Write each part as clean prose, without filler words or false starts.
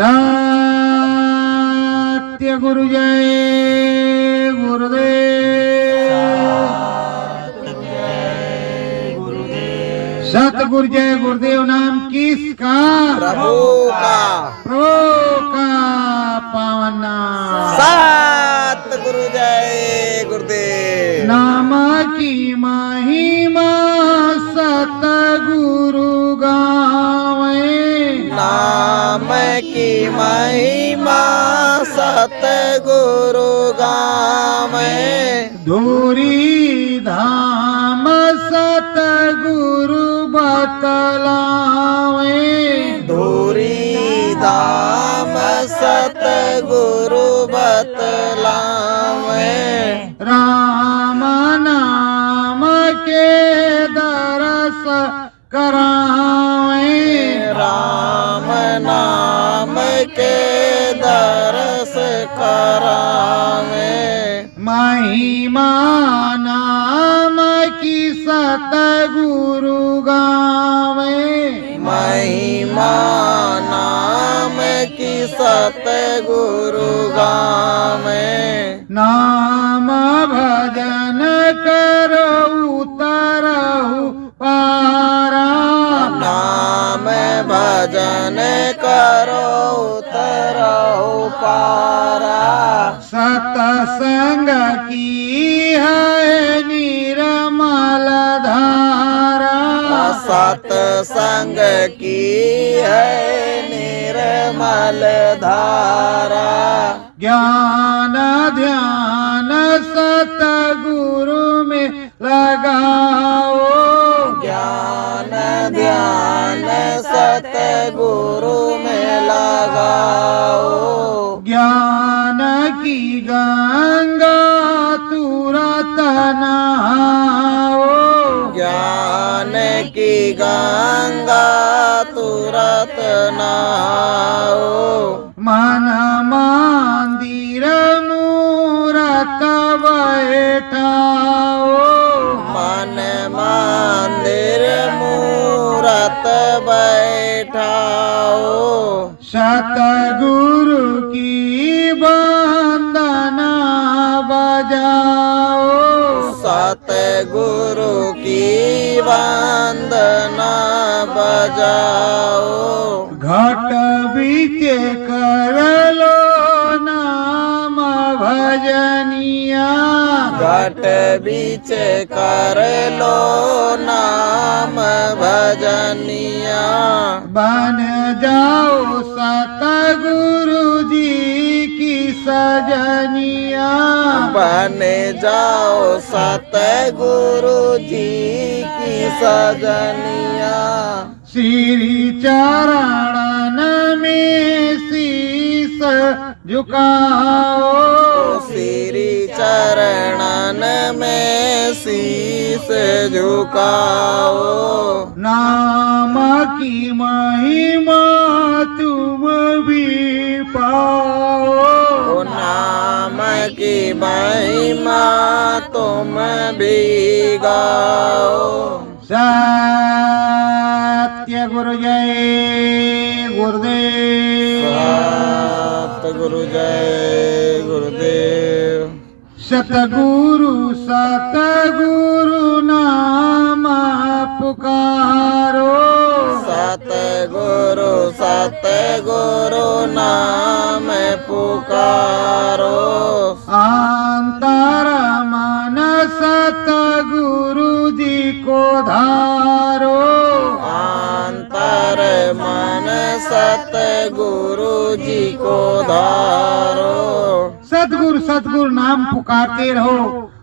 सत्य गुरु जय गुरुदेव। सतगुरु जय गुरुदेव नाम किसका? प्रभु का। प्रभु का पावन नाम। सतगुरु जय गुरुदेव। नाम की महिमा सतगुरु गावे। नाम की महिमा सतगुरु गावे। धूरी धाम सतगुरु बतलावे। धूरी धाम सतगुरु बतलावे। राम नाम के दरस करावे। राम नाम के दरस करावे। महिमा नाम की सतगुरु गावे। महिमा नाम की सतगुरु गावे। नाम भजन करो उतरहु पारा। नाम भजन करो उतरहु पारा। सतसंग की है निर्मल धारा। सतसंग की है निर्मल धारा। ज्ञान ध्यान सतगुरु में लगाओ। ज्ञान ध्यान सतगुरु में लगाओ। ज्ञान की गंगा तुरत नहाओ। ज्ञान की गंगा तुरत नहाओ। मन मंदिर मूरत बैठाओ। मन मंदिर मूरत बैठाओ। सतगुरु की वंदना बजाओ। सतगुरु की वंदना बजाओ। घट बीच कर लो नाम भजनिया। घट बीच कर लो नाम भजनिया। बन जाओ सतगुरु जी की सजनिया। बन जाओ सतगुरु जी की सजनिया। श्री चरणन में शीस झुकाओ। श्री चरणन में शीस झुकाओ। नाम की महिमा तुम भी पाओ। नाम की महिमा तुम भी गाओ। सत्य गुरु जय गुरुदेव। सतगुरु जय गुरुदेव। सतगुरु सतगुरु नाम पुकारो। सतगुरु सतगुरु नाम पुकारो। अंतर मन सतगुरु जी को धारो। अंतर मन सतगुरु जी को धारो। सतगुरु सतगुरु नाम पुकारते रहो।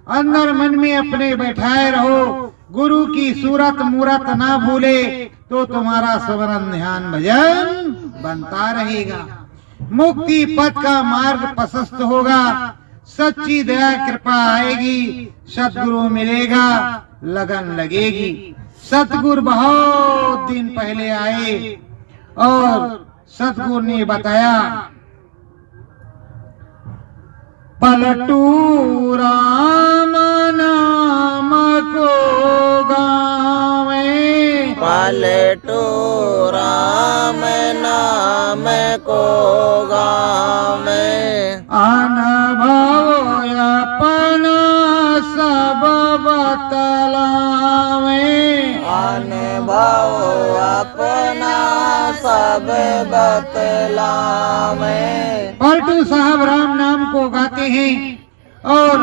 अंदर मन में अपने बैठाए रहो। गुरु की सूरत मूरत ना भूले तो तुम्हारा स्मरण ध्यान भजन बनता रहेगा। मुक्ति पथ का मार्ग प्रशस्त होगा। सच्ची दया कृपा आएगी। सतगुरु मिलेगा, लगन लगेगी। सतगुरु बहुत दिन पहले आए और सतगुरु ने बताया, पलटू राम नाम को गावे। पलटू राम नाम को गावे। अनुभव अपना सब बतलावे। अनुभव अपना सब बतलावे। पलटू साहब राम नाम को गाते हैं और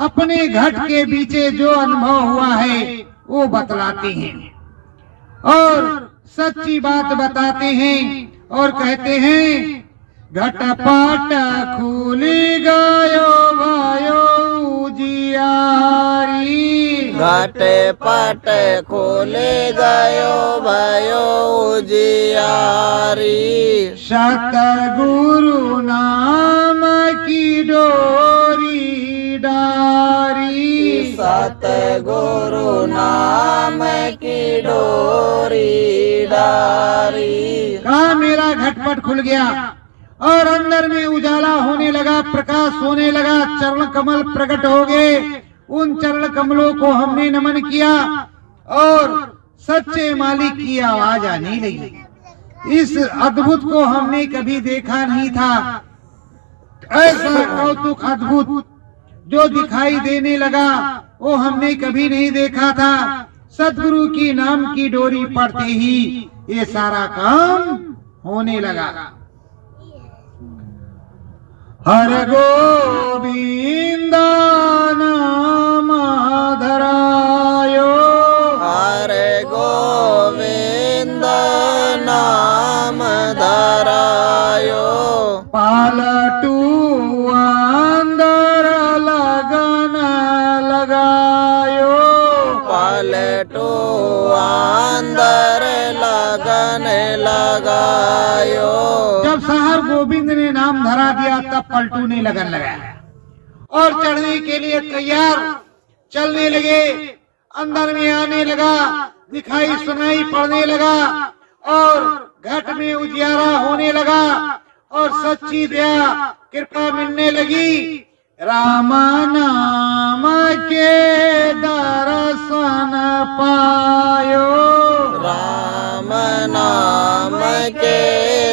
अपने घट के पीछे जो अनुभव हुआ है वो बतलाते हैं और सच्ची बात बताते हैं और कहते हैं घटपट खुली गयो भयो जियारी। घटपट खुले गयो भयो जियारी। सतगुरु नाम की डोरी डारी। सतगुरु नाम की डोरी डारी। कहा मेरा घटपट खुल गया और अंदर में उजाला होने लगा, प्रकाश होने लगा, चरण कमल प्रकट हो गए। उन चरण कमलों को हमने नमन किया और सच्चे मालिक की आवाज आने लगी। इस अद्भुत को हमने कभी देखा नहीं था। ऐसा कौतुक अद्भुत जो दिखाई देने लगा वो हमने कभी नहीं देखा था। सतगुरु की नाम की डोरी पड़ते ही ये सारा काम होने लगा। हर गोविंद नाम धरायो। हर गोविंद नाम धरायो। पालटू अंदर लगन लगायो। पलटू अंदर लगन लगायो। जब साहब गोविंद ने नाम धरा दिया तब पलटू ने लगन लगाया और चढ़ने के लिए तैयार, चलने लगे। अंदर में आने लगा, दिखाई सुनाई पड़ने लगा और घट में उजियारा होने लगा और सच्ची दया कृपा मिलने लगी। राम नाम के दर्शन पायो। राम नाम के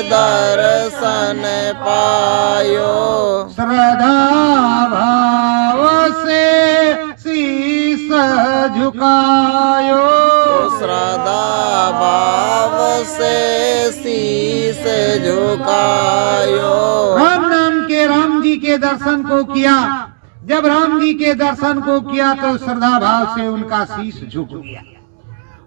दर्शन पायो। श्रद्धा भाव से शीस झुकायो। श्रद्धा भाव से शीस झुकायो। राम नाम के राम जी के दर्शन को किया। जब राम जी के दर्शन को किया तो श्रद्धा भाव से उनका शीस झुक गया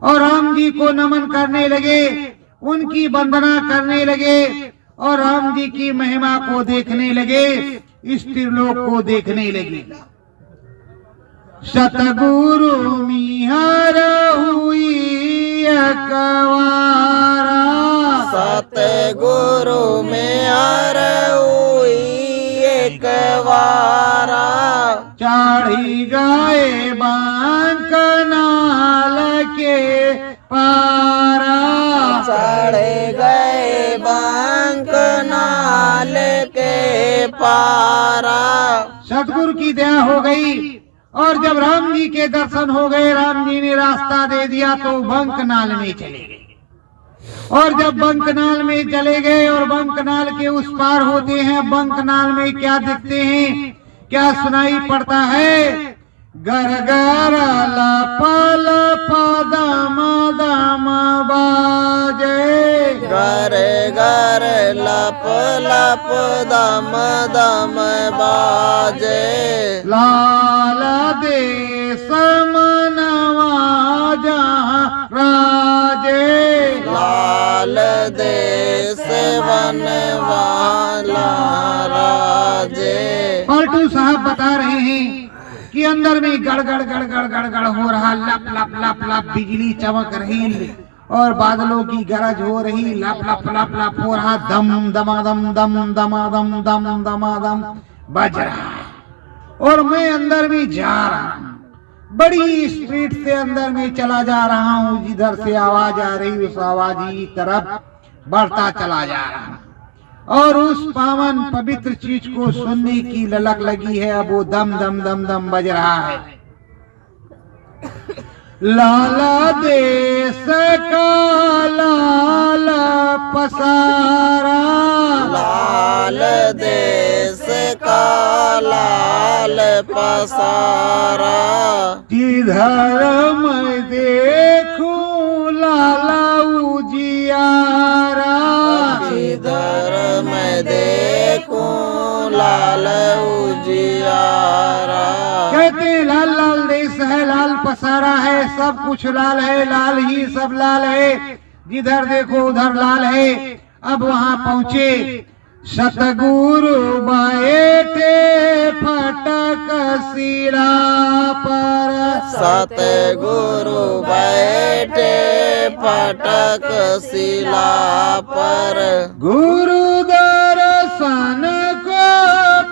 और राम जी को नमन करने लगे, उनकी वंदना करने लगे और राम जी की महिमा को देखने लगे, स्त्रीलोक को देखने लगे। सतगुरु मिहर हुई एकवारा। सतगुरु में हर हुई एक वारा। चढ़ी गए बांक नाल के पारा। चढ़ गए बांक नाल के पारा। सतगुरु की दया हो गई और जब राम जी के दर्शन हो गए, राम जी ने रास्ता दे दिया तो बंक नाल में चले गए। और जब बंकनाल में चले गए और बंकनाल के उस पार होते हैं, बंकनाल में क्या दिखते हैं, क्या सुनाई पड़ता है? गर गर लप लप दम दम बाजे। गर गर लप लप दम दम बाजे। लाल देश मनवा जहाँ राजे। लाल देश वनवाला राजे। पलटू साहब बता रहे हैं कि अंदर में गड़गड़ गड़गड़ गड़गड़ हो रहा, लप लप लप लप बिजली चमक रही और बादलों की गरज हो रही, लप लप लप लप हो रहा, दम दमादम दम दमादम दम दमादम बज रहा है और मैं अंदर में जा रहा हूँ। बड़ी स्पीड से अंदर में चला जा रहा हूँ। जिधर से आवाज आ रही उस आवाज की तरफ बढ़ता चला जा रहा हूँ और उस पावन पवित्र चीज को सुनने की ललक लगी है। अब वो दम दम दम दम बज रहा है। लाला देश का पसारा, लाल देश का लाल पसारा। जिधर मैं देखूं लाला उजियारा, जिधर मैं देखूं लाल उजियारा। कहते लाल लाल देश है, लाल पसारा है, सब कुछ लाल है, लाल ही सब लाल है, जिधर देखो उधर लाल है। अब वहां पहुंचे, सतगुरु बैठे फटक शिला पर, सतगुरु बैठे फटक शिला पर। गुरु दर्शन को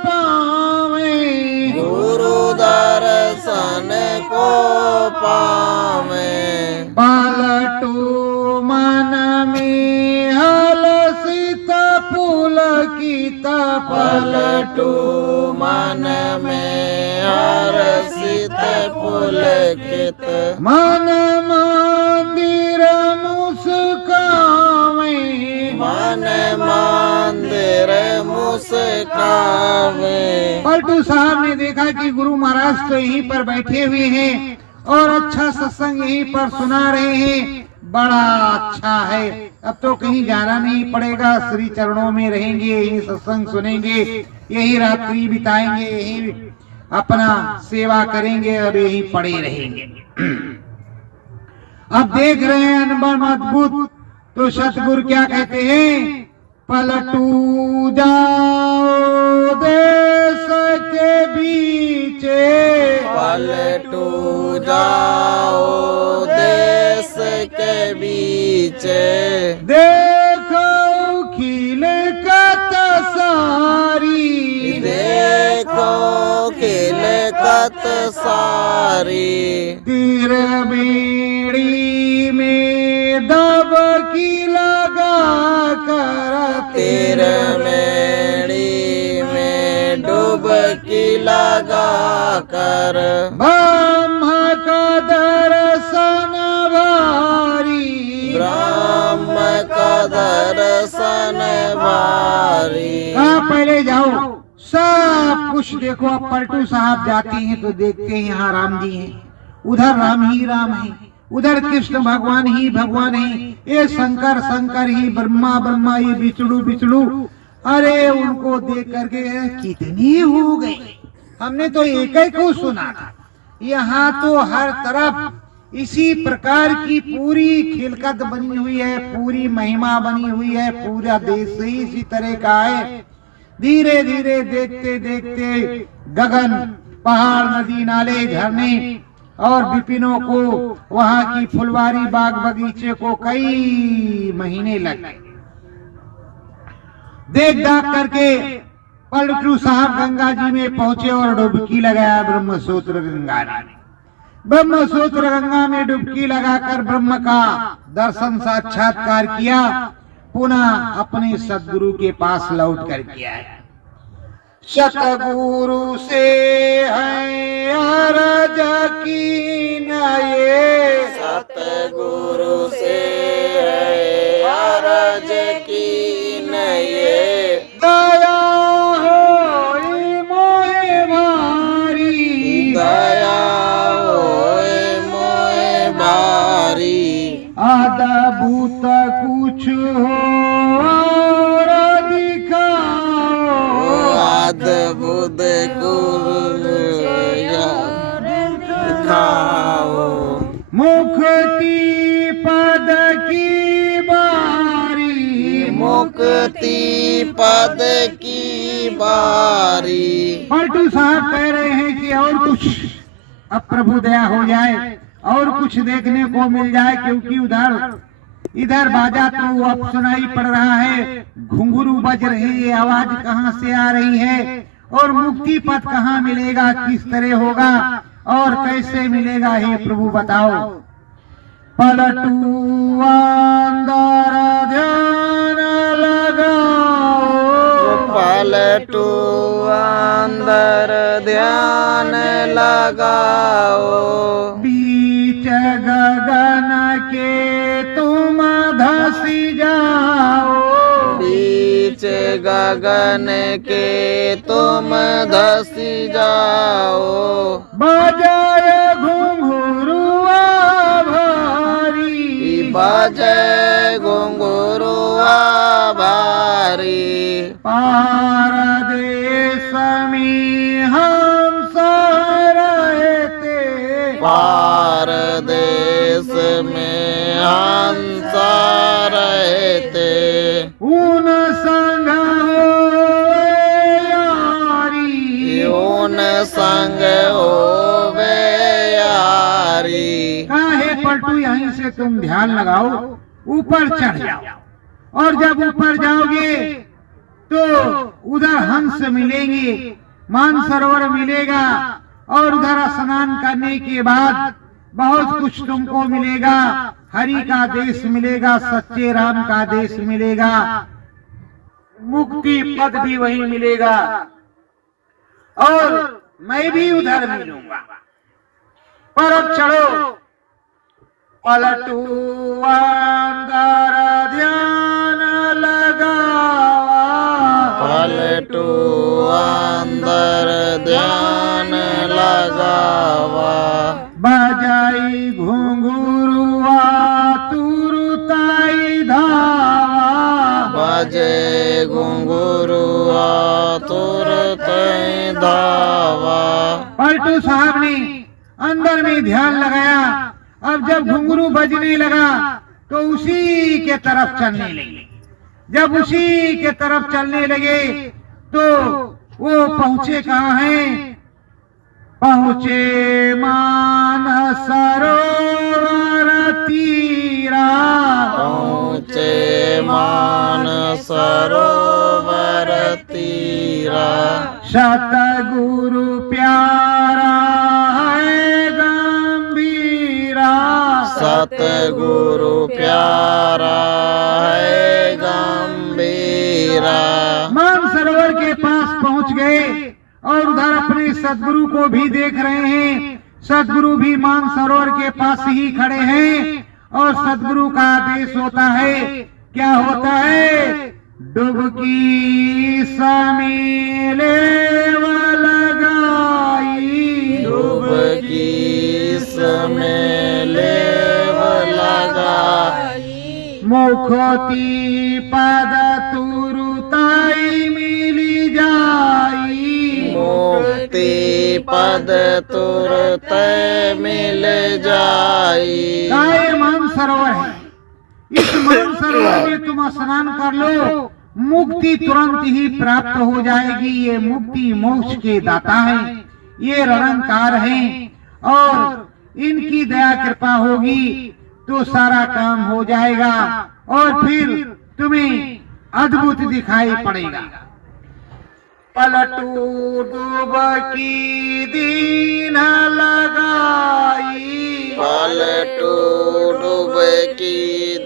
पावे, गुरु दर्शन को पावे। पलटू मन में हलसित पुलकित, पलटू मन में हर्षित पुलकित। मन मंदिर मुस्कावे, मन मंदिर मुस्कावे। पलटू साहब ने देखा कि गुरु महाराज तो यहीं पर बैठे हुए हैं और अच्छा सत्संग यहीं पर सुना रहे हैं, बड़ा अच्छा है। अब तो कहीं जाना नहीं पड़ेगा, श्री चरणों में रहेंगे, यही सत्संग सुनेंगे, यही रात्रि बिताएंगे, यही अपना सेवा करेंगे और यही पड़े रहेंगे। अब देख रहे हैं अनुभव अद्भुत। तो सतगुरु क्या कहते हैं, पलटू जाओ देश के बीचे, पलटू जाओ देश के बीचे। देखो खिलकत सारी, देखो खिलकत सारी। तीर बेड़ी में दबकी लगा कर, तीर मेड़ी में डुबकी लगा कर। ब्रह्म का दर्शन भारी, ब्रह्म का दर्शन भारी। कहाँ पहले जाओ, सब कुछ देखो। अब पलटू साहब जाते हैं तो देखते हैं यहाँ राम जी हैं, उधर राम ही राम है, उधर कृष्ण भगवान ही भगवान है, ये शंकर शंकर ही, ब्रह्मा ब्रह्मा, ये बिचड़ू बिचड़ू। अरे उनको देख करके कितने हो गए, हमने तो एक ही को सुना था, यहाँ तो हर तरफ इसी प्रकार की पूरी खिलकत बनी हुई है, पूरी महिमा बनी हुई है, पूरा देश ही इसी तरह का है। धीरे धीरे देखते देखते गगन, पहाड़, नदी, नाले, झरने और विपिनों को, वहां की फुलवारी, बाग बगीचे को कई महीने लग गए। देख दाख करके पलटू साहब गंगा जी में पहुंचे और डुबकी लगाया ब्रह्मसूत्र गंगा में। ब्रह्मसूत्र गंगा में डुबकी लगाकर ब्रह्म का दर्शन साक्षात्कार किया, पुनः अपने सदगुरु के पास लौट कर किया है। सतगुरु से है अरज की नये, सतगुरु से है अरज की नये। दया होई मोहे भारी, दया होए मोए भारी। अद्भुत कुछ हो और दिखाओ, अद्भुत गुरु दिखाओ। मुक्ति पद की बारी, मुक्ति पद की बारी। पलटू साहब कह रहे हैं कि और कुछ अब प्रभु दया हो जाए और कुछ देखने को मिल जाए, क्योंकि इधर बाजा तो अब सुनाई पड़ रहा है, घुंघरू बज रहे, ये आवाज कहाँ से आ रही है, और मुक्ति पथ कहाँ मिलेगा, किस तरह होगा और कैसे मिलेगा, हे प्रभु बताओ। पलटू अंदर ध्यान लगाओ, पलटू अंदर ध्यान लगाओ। बीच गगन के तुम धसी जाओ, लगन के तुम धसी जाओ। बजाए घुंघरुआ भारी, बजे घुंघरुआ भारी। पारदेश में हम रहते, पारदेश में हंस रहते। उन संग होवे यारी, उन संग होवे यारी। काहे पलटू, यहीं से तुम ध्यान लगाओ, ऊपर चढ़ जाओ और जब ऊपर जाओगे तो उधर हंस मिलेंगे, मानसरोवर मिलेगा और उधर स्नान करने के बाद बहुत कुछ तुमको मिलेगा। हरि का देश मिलेगा, सच्चे राम का देश मिलेगा, मुक्ति पद भी वही मिलेगा और मैं भी उधर मिलूंगा। पर अब चढ़ो, पलटू अंदर ध्यान लगावा, पलटू अंदर ध्यान लगावा। बजाई घुंघरुआ तुरताई धावा, बजे घुंघरुआ तुरत धावा। पलटू साहब ने अंदर में ध्यान लगाया। अब जब घुंघरू बजने लगा तो उसी के तरफ चलने लगे। जब उसी के तरफ चलने लगे तो वो पहुंचे कहाँ हैं? पहुंचे मानस सरोवर तीरा, पहुँचे मानस सरोवर तीरा। सतगुरु प्यारा है गंभीरा, सतगुरु प्यारा है गंभीरा। मानसरोवर के पास पहुंच गए और उधर अपने सदगुरु को भी देख रहे हैं। सदगुरु भी मानसरोवर के पास ही खड़े हैं और सदगुरु का आदेश होता है, क्या होता है? डुबकी समेले लगाई, डुबकी समेले लगाई। मुखती पद तुरुताई मिली जाई, मुक्ति पद तुरत मिल जाई। काय मानसरोवर है, इस मानसरोवर में तुम स्नान कर लो, मुक्ति तुरंत ही प्राप्त हो जाएगी। ये मुक्ति मोक्ष के दाता है, ये निरंकार हैं और इनकी दया कृपा होगी तो सारा काम हो जाएगा और फिर तुम्हें अद्भुत दिखाई पड़ेगा। पलटू डुबकी दीन लगाई, पलटू डुबकी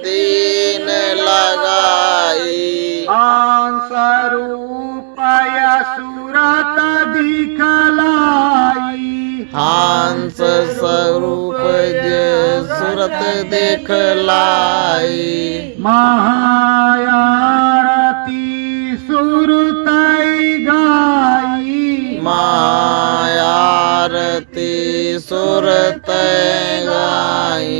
दीन लगाई। स्वरूपय सूरत दिखलाई, हंस स्वरूप जे सूरत दिखलाई। महायारती सुरताई गाई, मायारती सुरत गाई।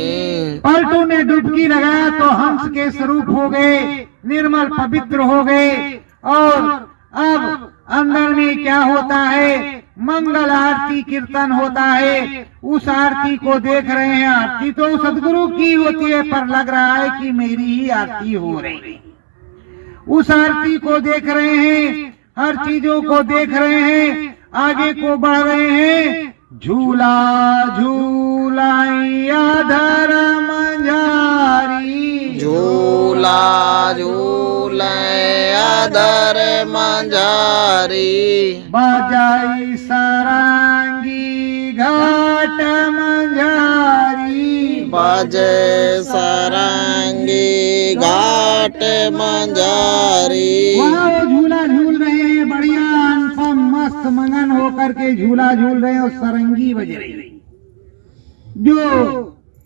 पलटू ने डुबकी लगाया तो हंस के स्वरूप हो गए, निर्मल पवित्र हो गए और अब अंदर में क्या होता है? मंगल आरती कीर्तन होता है। उस आरती को देख रहे हैं। आरती तो सदगुरु की होती है पर लग रहा है कि मेरी ही आरती हो रही है। उस आरती को देख रहे हैं, हर चीजों को देख रहे हैं, आगे को बढ़ रहे हैं। झूला झूलाइया धर मंझारी, झूला झूलैया धर मंझारी। बजाई सारंगी घाट मंझारी, बजे सारंगी घाट मंझारी। वहाँ वो झूला झूल रहे हैं, बढ़िया अनसम मस्त मगन होकर के झूला झूल रहे हैं और सारंगी बज रही है। जो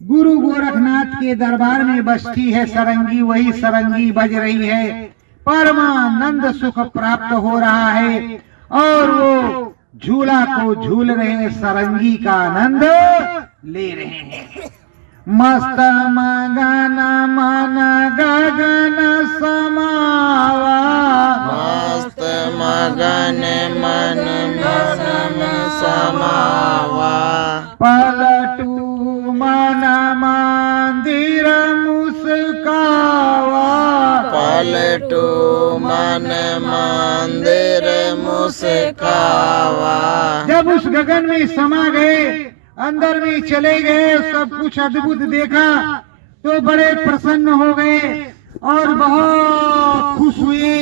गुरु गोरखनाथ के दरबार में बजती है सारंगी, वही सारंगी बज रही है। परमानंद सुख प्राप्त हो रहा है और वो झूला को झूल रहे हैं, सारंगी का आनंद ले रहे हैं। मस्त मगन मन गगन समावा, मस्त मगन मन समावा, पलटू मन मंदिर मुस्कावा, पलटू मन मंदिर मुस्कावा। जब उस गगन में समा गए, अंदर में चले गए, सब कुछ अद्भुत देखा तो बड़े प्रसन्न हो गए और बहुत खुश हुए।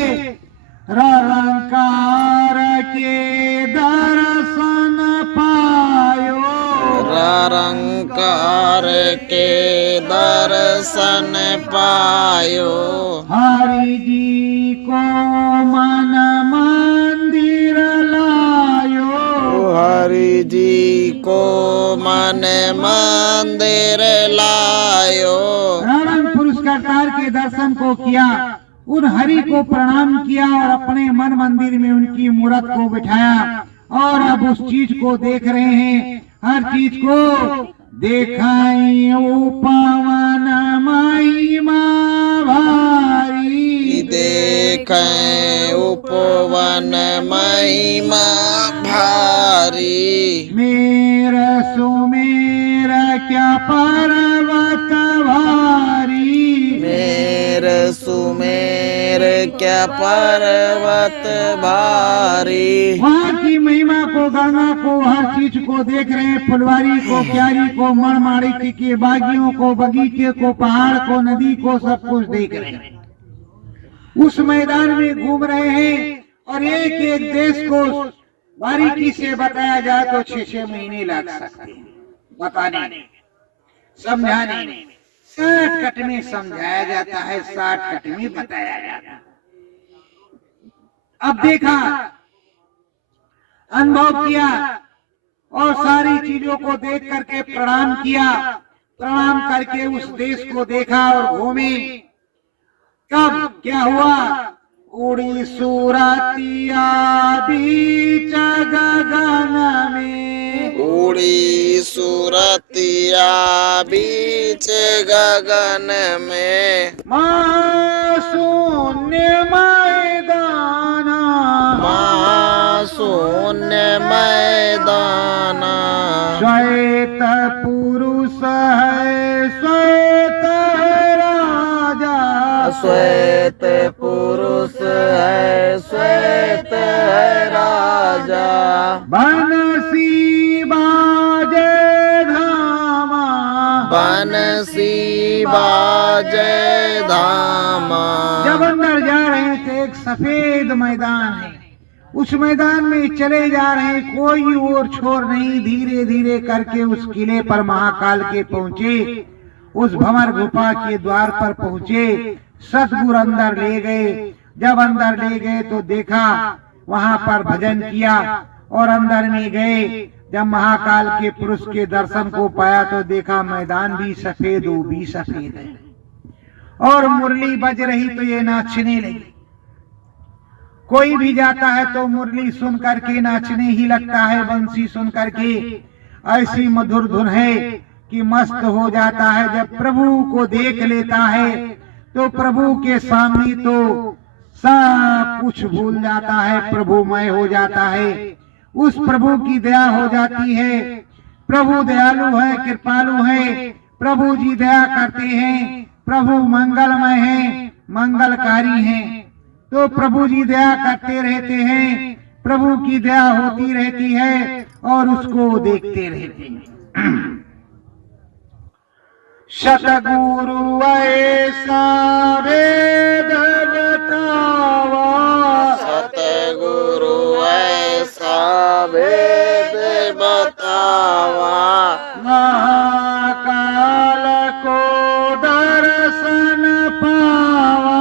निरंकार के दर्शन पायो, निरंकार के दर्शन पायो, हरि जी को मन मंदिर लायो, हरि जी को मन मंदिर लायो। रावण पुरुष करतार के दर्शन को किया, उन हरि को प्रणाम किया और अपने मन मंदिर में उनकी मूर्त को बिठाया और अब उस चीज को देख रहे हैं, हर चीज को देखाई पवन महिमा भारी, देखें उपवन महिमा भारी, मेरा सुमेर क्या पर्वत भारी, मेर सुमेर क्या पर्वत भारी। वहाँ की महिमा को, गंगा को, हर चीज को देख रहे हैं, फुलवारी को, क्यारी को, मणमाणिक्य के बागियों को, बगीचे को, पहाड़ को, नदी को, सब कुछ देख रहे हैं। उस मैदान में घूम रहे हैं और एक एक देश को बारीकी से बताया जाए तो 6-6 महीने लग सकते हैं बताने, समझाने में। 60 कट में समझाया जाता है, 60 कट में बताया जाता है। अब देखा, अनुभव किया और सारी चीजों को देख करके प्रणाम किया, प्रणाम करके उस देश को देखा और घूमे। कब क्या हुआ? उड़ी सूरतिया बीच गगन में, उड़ी सूरतिया बीच गगन में, शून्य मैदाना, शून्य मैदाना, श्वेत पुरुष है, श्वेत है राजा, श्वेत पुरुष है, श्वेत है राजा, बंसी बाजे धामा, बंसी बाजे धामा। जब अंदर जा रहे थे, एक सफेद मैदान है, उस मैदान में चले जा रहे हैं, कोई और छोर नहीं, धीरे धीरे करके उस किले पर महाकाल के पहुंचे, उस भंवर गुफा के द्वार पर पहुंचे, सतगुरु अंदर ले गए। जब अंदर ले गए तो देखा, वहां पर भजन किया और अंदर में गए। जब महाकाल के पुरुष के दर्शन को पाया तो देखा मैदान भी सफेद, वो भी सफेद है और मुरली बज रही तो ये नाचने लगी। कोई भी जाता है तो मुरली सुन करके नाचने ही लगता है, बंसी सुन करके। ऐसी मधुर धुन है कि मस्त हो जाता है। जब प्रभु को देख लेता है तो प्रभु के सामने तो सब कुछ भूल जाता है, प्रभुमय हो जाता है। उस प्रभु की दया हो जाती है। प्रभु दयालु है, कृपालु है, प्रभु जी दया करते हैं, प्रभु मंगलमय है, मंगलकारी हैं। तो प्रभु जी दया करते रहते हैं, प्रभु की दया होती रहती है और उसको देखते रहते हैं। सतगुरु ऐसा वेद बतावा, सतगुरु ऐसा वेद बतावा, महाकाल को दर्शन पावा,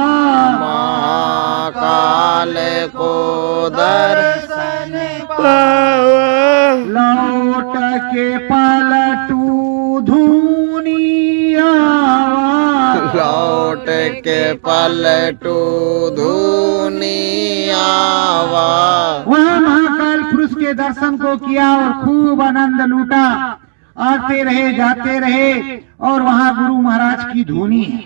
महाकाल को दर्शन पावा, लौट के पलटू धूनी आवा, लौट के पलटू धूनी आवा। वहाँ महाकाल पुरुष के दर्शन को किया और खूब आनंद लूटा। आते रहे जाते रहे और वहाँ गुरु महाराज की धूनी है।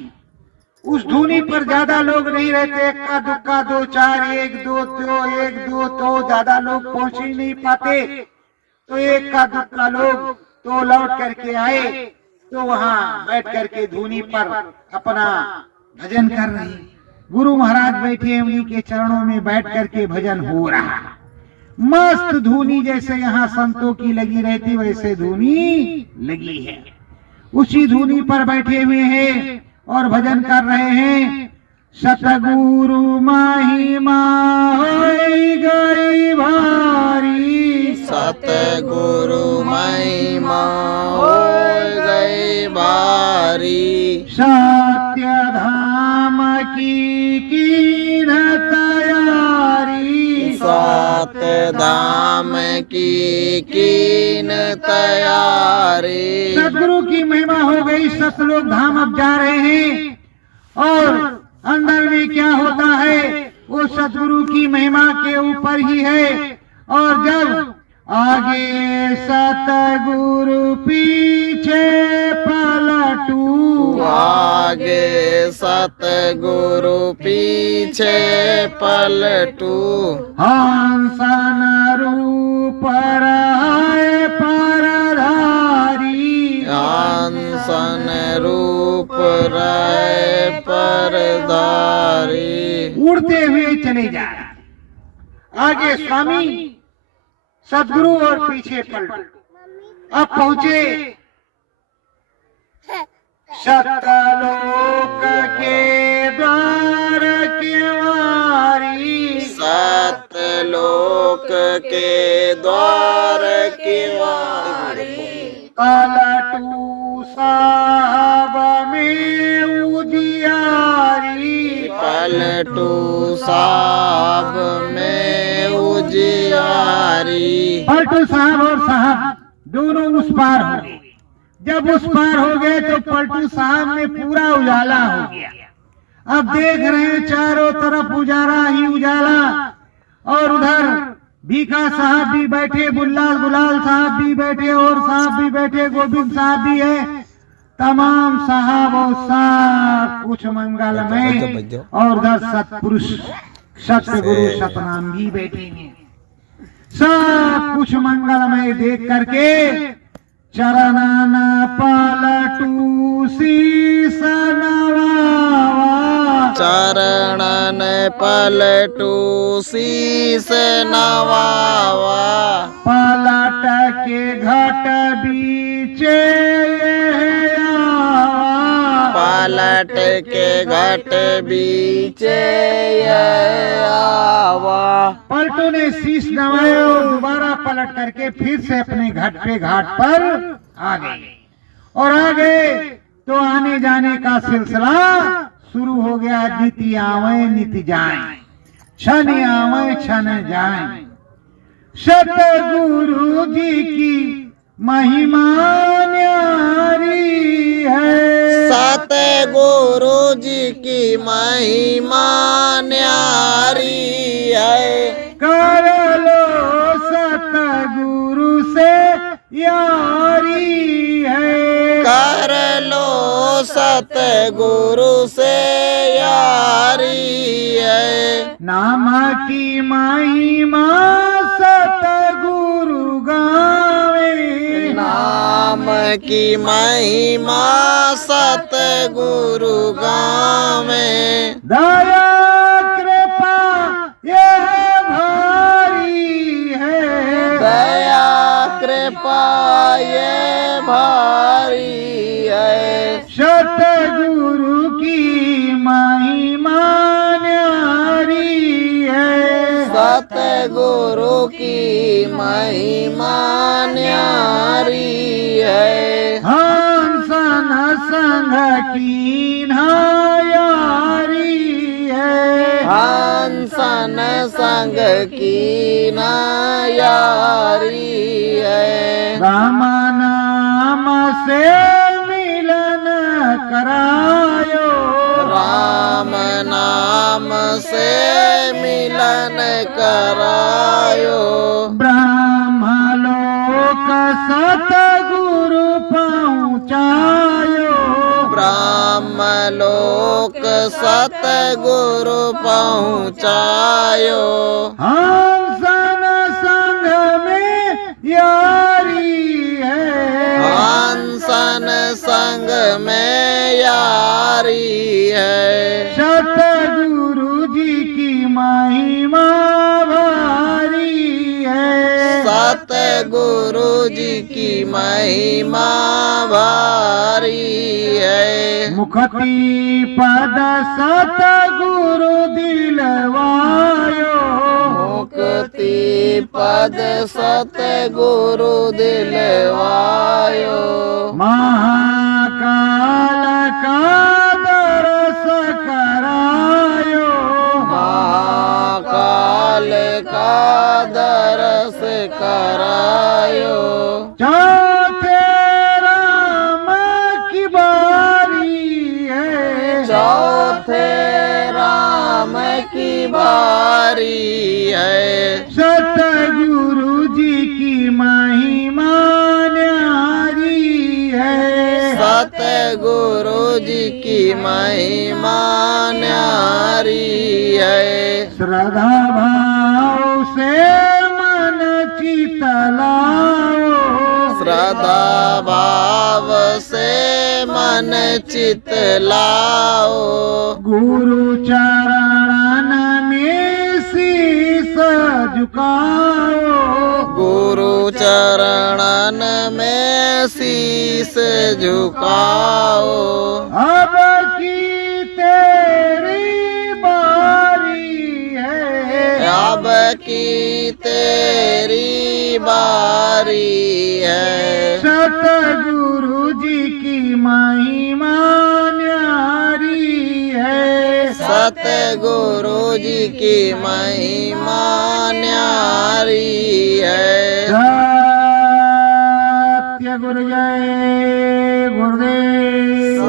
उस धूनी पर ज्यादा लोग नहीं रहते, इक्का दुक्का 2 4 1 2 तो ज्यादा लोग पहुंच ही नहीं पाते। तो एक का दुक्का लोग तो लौट करके आए, तो वहाँ बैठ करके धूनी पर अपना भजन कर रहे। गुरु महाराज बैठे, उन्हीं के चरणों में बैठ करके भजन हो रहा। मस्त धूनी जैसे यहाँ संतों की लगी रहती वैसे धूनी लगी है। उसी धूनी पर बैठे हुए हैं और भजन कर रहे हैं। सतगुरु महिमा होई गई भारी, सतगुरु महिमा होई गई भारी। सत्य धाम की कीन तैयारी, सत्य धाम की कीन तैयारी। सतगुरु की महिमा हो गई, सतलोक धाम अब जा रहे हैं। और अंदर में क्या होता है वो सतगुरु की महिमा के ऊपर ही है। और जब आगे सतगुरु पीछे पलटू, आगे सतगुरु पीछे पलटू। हंसन रूप रहे परधारी, हंसन रूप रहे परधारी। उड़ते हुए चले जा रहे। आगे स्वामी सदगुरु और पीछे पलटू। अब पहुंचे सतलोक के द्वार किवारी, सतलोक के द्वार किवारी। पलटू साहब में उजियारी, पलटू साहब में उजियारी। पलटू साहब और साहब दोनों उस पार हो गए। जब उस पार हो गए तो पलटू साहब में पूरा उजाला हो गया। अब देख रहे हैं चारों तरफ उजाला ही उजाला। और उधर भीखा साहब भी बैठे, गुलाल साहब भी बैठे, और साहब भी बैठे, गोविंद साहब भी है। तमाम साहब और साहब कुछ मंगलमय। और उधर सतपुरुष सतगुरु सतनाम भी बैठे हैं। सब कुछ मंगलमय देख करके चरणन पलटू शीस नवावा, चरणन पलटू शीस नवावा। पलट के घट बीचे पलट के घट बीचे आवा। पलटू ने शीश नवाया और दोबारा पलट करके फिर से अपने घाट पर आ गए। और आगे तो आने जाने का सिलसिला शुरू हो गया। नीति आवे नीति जाए, क्षण आवे क्षण जाए। सतगुरु जी की महिमा न्यारी है, सतगुरु जी की महिमा न्यारी है। कर लो सतगुरु से यारी है, कर लो सतगुरु से यारी है। नाम की महिमा सतगुरु गावे, नाम की महिमा सतगुरु गावे। दया कृपा यह भारी है, दया कृपा ये भारी है। सतगुरु की महिमा न्यारी है, सतगुरु की महिमा न्यारी है। हंसन संग की नायारी है, हंसन संग की नायारी है। राम नाम से मिलन करायो, लोक सतगुरु पहुँचायो। हम सन संग में यारी है, हंसन संग में यारी है। सतगुरु जी की महिमा भारी है, सतगुरु जी की महिमा भारी है। मुक्ति पद सतगुरु दिलवायो, मुक्ति पद सतगुरु दिलवायो। महाकाल का दर्श करायो, महाकाल का दरस करायो। चौथे राम की बारी है, चौथे राम की बारी है। सतगुरु जी की महिमा न्यारी है, सतगुरु जी की महिमा न्यारी है। श्रद्धा भाव से मन चित लाओ, श्रद्धा भाव से मन चित लाओ। गुरु चरण में शीस झुकाओ, गुरु चरणन में शीस झुकाओ। अब की तेरी बारी है, अब की तेरी बारी है। सतगुरु जी की महिमा न्यारी है, सतगुरु जी की महिमा न्यारी है। सत्य गुरु जय गुरुदेव।